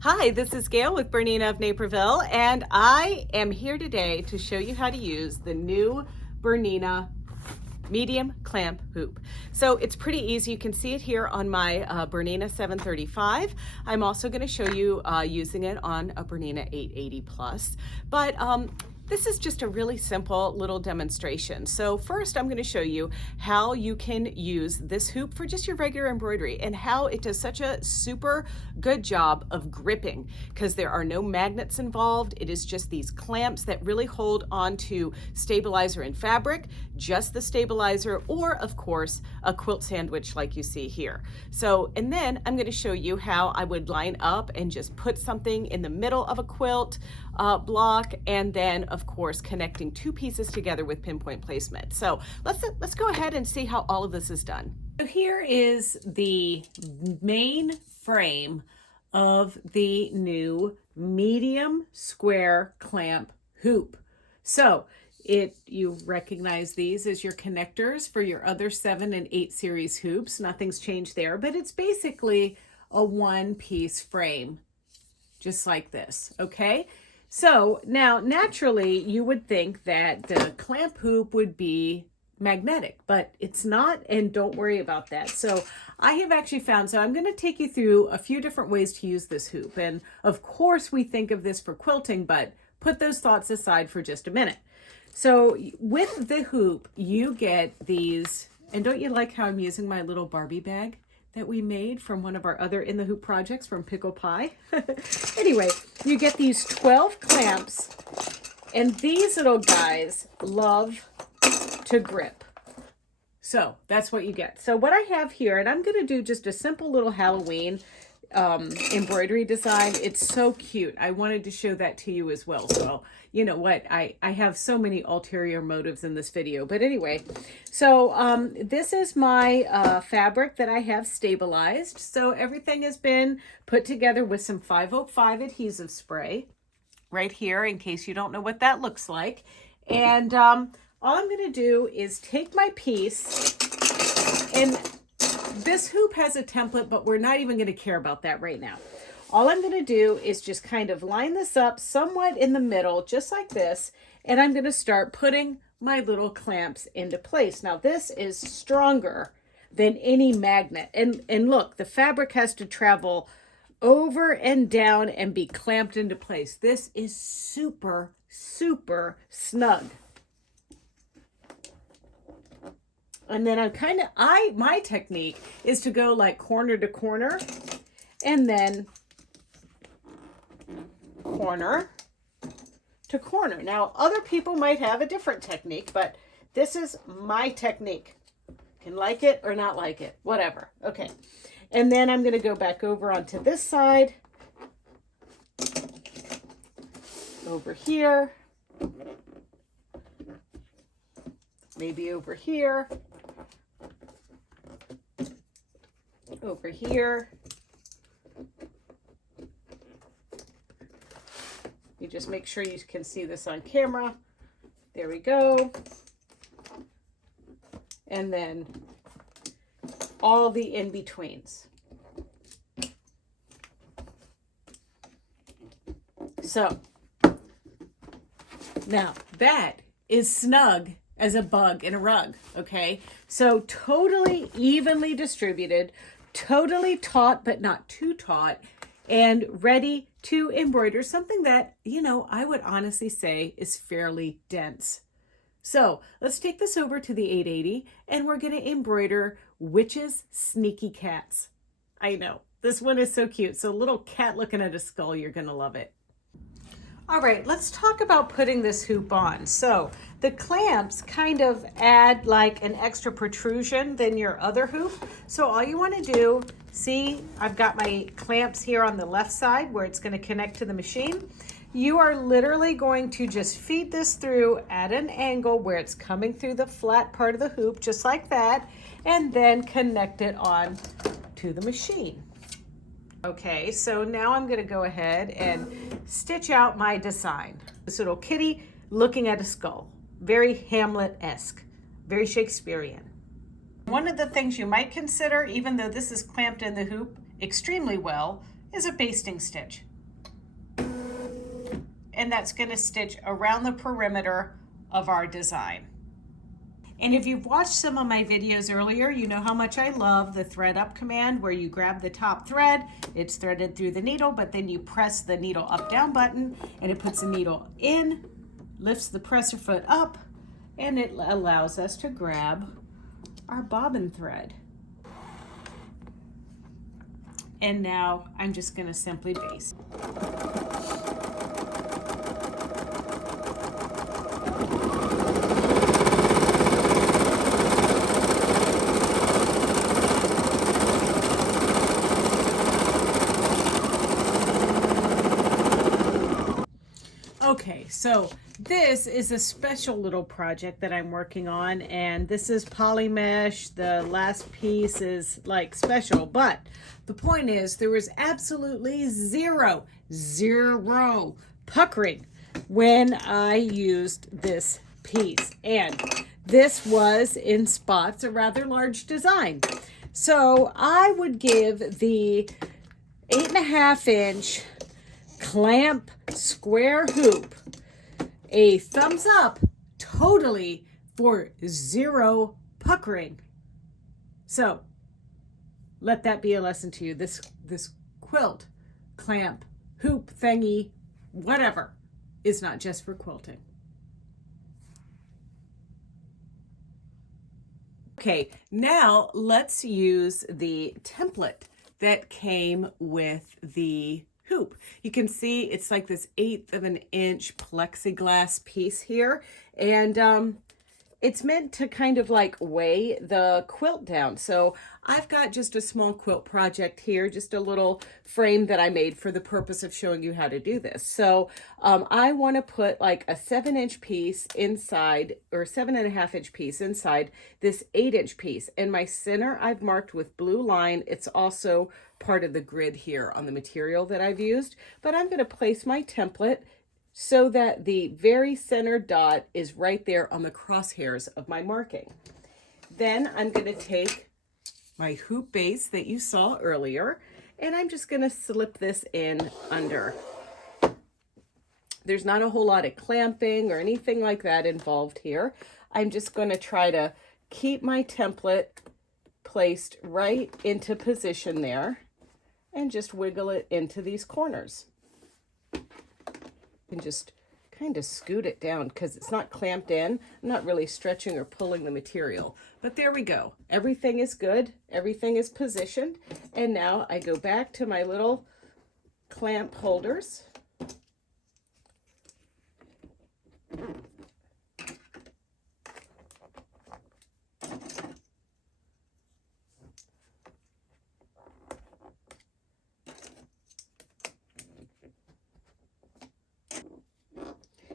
Hi, this is Gayle with BERNINA of Naperville, and I am here today to show you how to use the new BERNINA Medium Clamp Hoop. So it's pretty easy. You can see it here on my BERNINA 735. I'm also going to show you using it on a BERNINA 880 Plus. But this is just a really simple little demonstration. So first I'm going to show you how you can use this hoop for just your regular embroidery and how it does such a super good job of gripping because there are no magnets involved. It is just these clamps that really hold onto stabilizer and fabric, just the stabilizer, or of course a quilt sandwich like you see here. So, and then I'm going to show you how I would line up and just put something in the middle of a quilt block, and then of course connecting two pieces together with pinpoint placement. So let's go ahead and see how all of this is done. So here is the main frame of the new medium square clamp hoop. So you recognize these as your connectors for your other 7 and 8 series hoops. Nothing's changed there, but it's basically a one-piece frame, just like this, okay? So now naturally you would think that the clamp hoop would be magnetic, but it's not, and don't worry about that. So I have actually found, so I'm going to take you through a few different ways to use this hoop. And of course we think of this for quilting, but put those thoughts aside for just a minute. So with the hoop, you get these, and don't you like how I'm using my little Barbie bag that we made from one of our other In the Hoop projects from Pickle Pie? Anyway, you get these 12 clamps, and these little guys love to grip. So that's what you get. So what I have here, and I'm going to do just a simple little Halloween embroidery design. It's so cute. I wanted to show that to you as well. So you know what, I have so many ulterior motives in this video, but anyway, so this is my fabric that I have stabilized. So everything has been put together with some 505 adhesive spray right here, in case you don't know what that looks like. And all I'm going to do is take my piece, and this hoop has a template, but we're not even going to care about that right now. All I'm going to do is just kind of line this up somewhat in the middle, just like this, and I'm going to start putting my little clamps into place. Now this is stronger than any magnet, and look, the fabric has to travel over and down and be clamped into place. This is super, super snug. And then my technique is to go like corner to corner, and then corner to corner. Now, other people might have a different technique, but this is my technique. You can like it or not like it, whatever. Okay. And then I'm going to go back over onto this side, over here, maybe over here, over here. You just make sure you can see this on camera. There we go. And then all the in-betweens. So now that is snug as a bug in a rug, okay? So totally evenly distributed, totally taut, but not too taut, and ready to embroider something that, you know, I would honestly say is fairly dense. So let's take this over to the 880, and we're going to embroider Witch's Sneaky Cats. I know, this one is so cute. So a little cat looking at a skull, you're going to love it. All right, let's talk about putting this hoop on. So the clamps kind of add like an extra protrusion than your other hoop. So all you want to do, see, I've got my clamps here on the left side where it's going to connect to the machine. You are literally going to just feed this through at an angle where it's coming through the flat part of the hoop, just like that, and then connect it on to the machine. Okay, so now I'm going to go ahead and stitch out my design. This little kitty looking at a skull. Very Hamlet-esque, very Shakespearean. One of the things you might consider, even though this is clamped in the hoop extremely well, is a basting stitch. and that's going to stitch around the perimeter of our design. And if you've watched some of my videos earlier, you know how much I love the thread up command, where you grab the top thread, it's threaded through the needle, but then you press the needle up down button and it puts the needle in, lifts the presser foot up, and it allows us to grab our bobbin thread. And now I'm just going to simply baste. Okay, so this is a special little project that I'm working on, and this is poly mesh. The last piece is like special, but the point is there was absolutely zero puckering when I used this piece, and this was in spots a rather large design. So I would give the 8.5-inch clamp square hoop a thumbs up totally for zero puckering. So let that be a lesson to you. This quilt, clamp, hoop thingy, whatever, is not just for quilting. Okay, now let's use the template that came with the hoop. You can see it's like this 1/8 of an inch plexiglass piece here, and it's meant to kind of like weigh the quilt down. So I've got just a small quilt project here, just a little frame that I made for the purpose of showing you how to do this. So I want to put like a 7-inch piece inside, or 7.5-inch piece inside this 8-inch piece. And my center I've marked with blue line. It's also part of the grid here on the material that I've used. But I'm going to place my template so that the very center dot is right there on the crosshairs of my marking. Then I'm going to take my hoop base that you saw earlier, and I'm just going to slip this in under. There's not a whole lot of clamping or anything like that involved here. I'm just going to try to keep my template placed right into position there and just wiggle it into these corners. And just kind of scoot it down because it's not clamped in. I'm not really stretching or pulling the material. But there we go. Everything is good. Everything is positioned. And now I go back to my little clamp holders.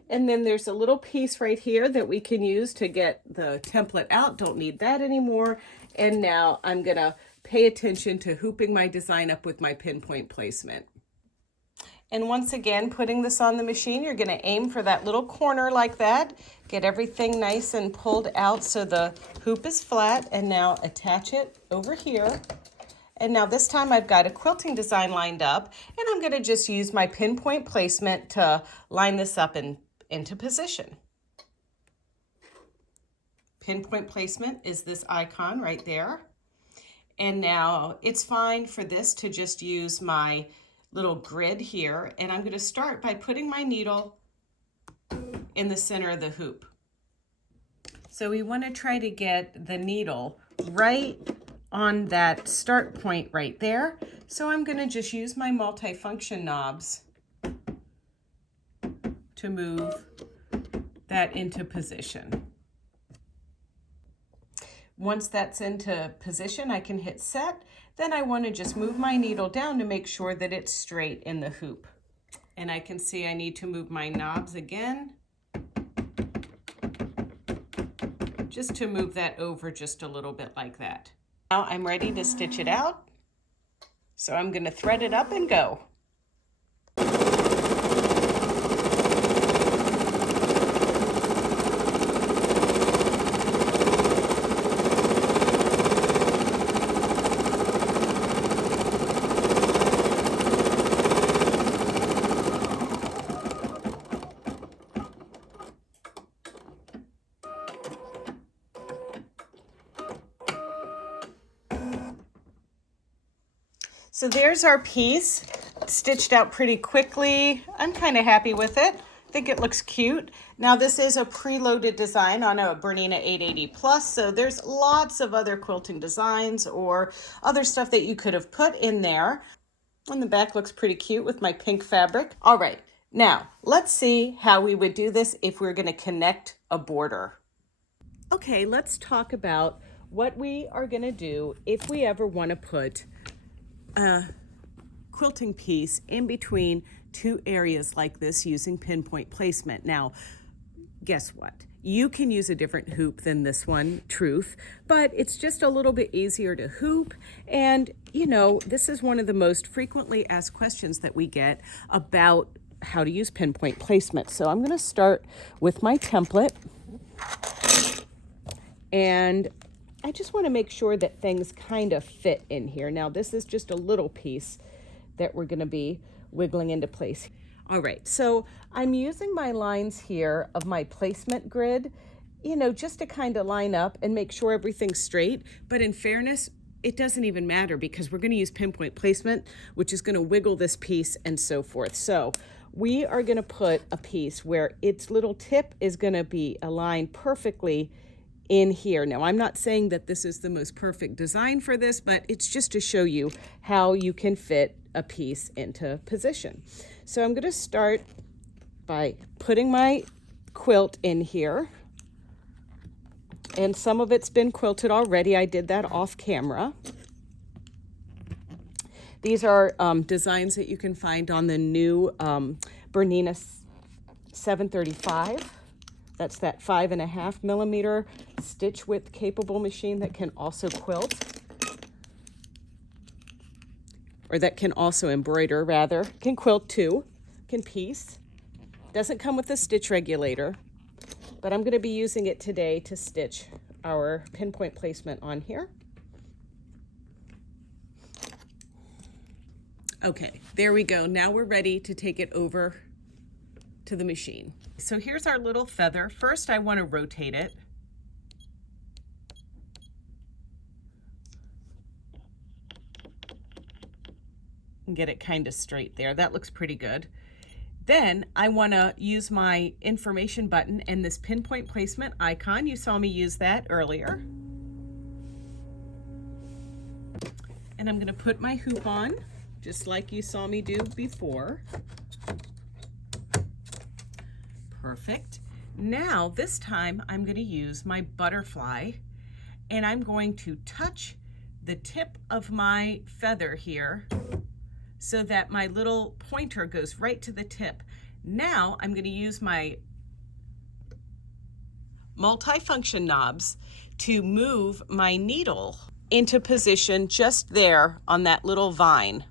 And then there's a little piece right here that we can use to get the template out. Don't need that anymore. And now I'm gonna pay attention to hooping my design up with my pinpoint placement. And once again, putting this on the machine, you're gonna aim for that little corner like that. Get everything nice and pulled out so the hoop is flat, and now attach it over here. And now this time I've got a quilting design lined up, and I'm gonna just use my pinpoint placement to line this up into position. Pinpoint placement is this icon right there. And now it's fine for this to just use my little grid here. And I'm going to start by putting my needle in the center of the hoop. So we want to try to get the needle right on that start point right there. So I'm going to just use my multifunction knobs to move that into position. Once that's into position, I can hit set. Then I want to just move my needle down to make sure that it's straight in the hoop. And I can see I need to move my knobs again, just to move that over just a little bit like that. Now I'm ready to stitch it out. So I'm going to thread it up and go. So there's our piece, stitched out pretty quickly. I'm kind of happy with it. I think it looks cute. Now this is a preloaded design on a Bernina 880 Plus, so there's lots of other quilting designs or other stuff that you could have put in there. And the back looks pretty cute with my pink fabric. All right, now let's see how we would do this if we're going to connect a border. Okay, let's talk about what we are going to do if we ever want to put a quilting piece in between two areas like this using pinpoint placement. Now, guess what? You can use a different hoop than this one, truth, but it's just a little bit easier to hoop. And, you know, this is one of the most frequently asked questions that we get about how to use pinpoint placement. So I'm going to start with my template. And I just want to make sure that things kind of fit in here. Now, this is just a little piece that we're going to be wiggling into place. All right, so I'm using my lines here of my placement grid, you know, just to kind of line up and make sure everything's straight. But in fairness, it doesn't even matter because we're going to use pinpoint placement, which is going to wiggle this piece and so forth. So we are going to put a piece where its little tip is going to be aligned perfectly in here. Now, I'm not saying that this is the most perfect design for this, but it's just to show you how you can fit a piece into position. So I'm going to start by putting my quilt in here. And some of it's been quilted already. I did that off camera. These are designs that you can find on the new Bernina 735. That's that 5.5 millimeter stitch width capable machine that can also quilt, or that can also embroider, rather. Can quilt too, can piece. Doesn't come with a stitch regulator, but I'm going to be using it today to stitch our pinpoint placement on here. Okay, there we go. Now we're ready to take it over to the machine. So here's our little feather. First, I want to rotate it. And get it kind of straight there. That looks pretty good. Then I want to use my information button and this pinpoint placement icon. You saw me use that earlier. And I'm going to put my hoop on, just like you saw me do before. Perfect. Now, this time I'm going to use my butterfly, and I'm going to touch the tip of my feather here so that my little pointer goes right to the tip. Now I'm going to use my multifunction knobs to move my needle into position just there on that little vine.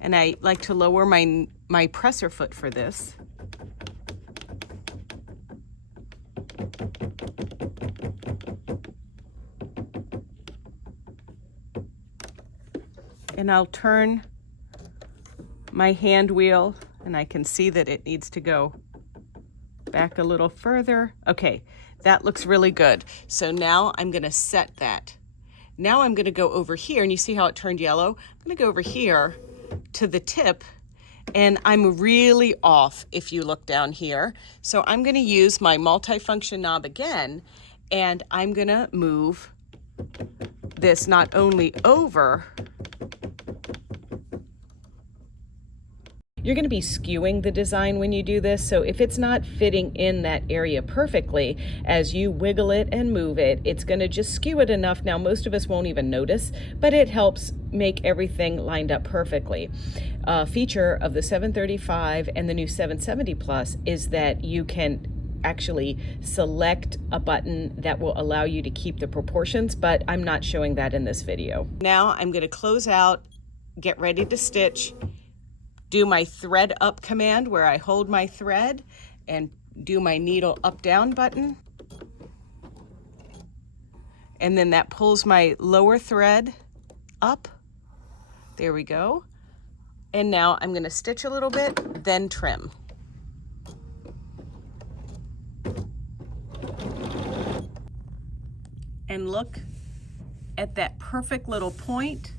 And I like to lower my presser foot for this. And I'll turn my hand wheel, and I can see that it needs to go back a little further. Okay, that looks really good. So now I'm going to set that. Now I'm going to go over here, and you see how it turned yellow? I'm going to go over here to the tip, and I'm really off if you look down here. So I'm going to use my multifunction knob again, and I'm going to move this not only over, you're going to be skewing the design when you do this, so if it's not fitting in that area perfectly, as you wiggle it and move it, it's going to just skew it enough. Now, most of us won't even notice, but it helps make everything lined up perfectly. A feature of the 735 and the new 770 Plus is that you can actually select a button that will allow you to keep the proportions, but I'm not showing that in this video. Now I'm going to close out, get ready to stitch, do my thread up command where I hold my thread and do my needle up down button. And then that pulls my lower thread up. There we go. And now I'm going to stitch a little bit, then trim. And look at that perfect little point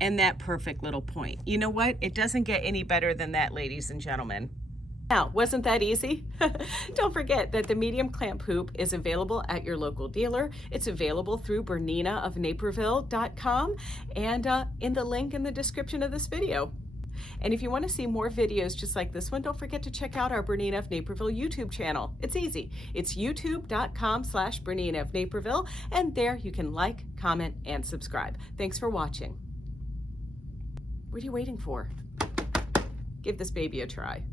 and that perfect little point. You know what? It doesn't get any better than that, ladies and gentlemen. Now, wasn't that easy? Don't forget that the medium clamp hoop is available at your local dealer. It's available through BERNINAofNaperville.com and in the link in the description of this video. And if you want to see more videos just like this one, don't forget to check out our BERNINA of Naperville YouTube channel. It's easy. It's youtube.com/BERNINA of Naperville, and there you can like, comment, and subscribe. Thanks for watching. What are you waiting for? Give this baby a try.